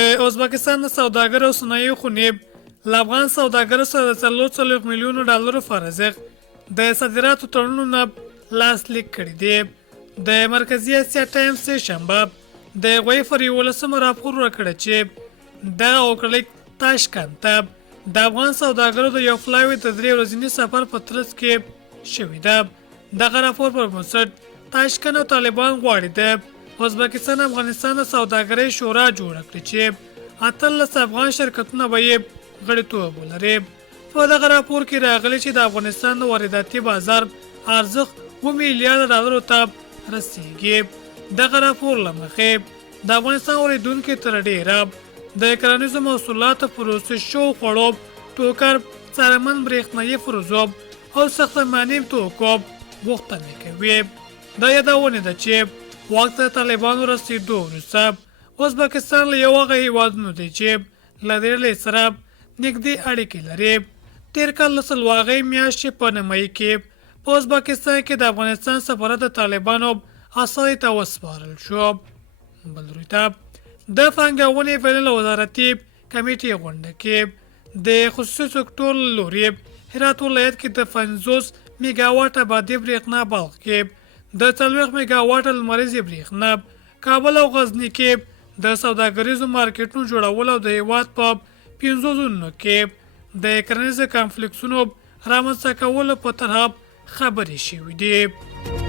د ازبکستان د سوداګرو او صنایعو خونې له افغان سوداګرو سره د 4 میلیونو ډالرو په ارزښت د صادراتو تړونونه لاسلیک کړي دي. د مرکزي اسیا ټایمز شنبه د هغوی پر 11 راپور ورکړی چې دغه وکړلیک تاشکند ته د افغان سوداګرو د یو فلایوي د 3 ورځني سفر په ترڅ کې شوې ده. دغه راپور پر بنسټ تاشکند او طالبان غواړي د ازبکستان افغانستان د سوداګرۍ شورا جوړه کړي چې 18 افغان شرکتونه به یې غړیتوب ولري. په دغه راپور کې راغلي چې د افغانستان د وارداتي بازار ارزښت 2 میلیارډ ډالرو ته رسیږي. دغه راپور له مخې د افغانستان اوریدونکي تر ډیره د کرنیزو محصولاتو پروسس شوو خوړو ټوکر څرمن برېښنايي فلزوب او ساختماني توکو غوښتنې کوي. دا یادونه ده چې وخت د طالبانو رسیدو وروسته ازبکستان له یو هغه هیوادونو دی چې له دې سره نږدې اړیکې لري. تېر کال د سلواغۍ میاشتې په نیمایي کې په ازبکستان کې د افغانستان سفارت د طالبانو اسارې ته وسپارل شو. بل روی ته د پانګونې فعال وزارتي کمیټې غونډه کې د خصوصي سکتور له لوري هرات ولایت کې د 50 میګاواټ آبادي برېښنا، بلخ کې د 40 میګاواټ لمریزې برېښنا، کابل او غزني کې د سوداګریزو مارکیټونو جوړول او د هیواد په 5 ځایونو کې د کرنیزو کمپلیکسونو رامنځته کولو په طرح خبرې شوې دي.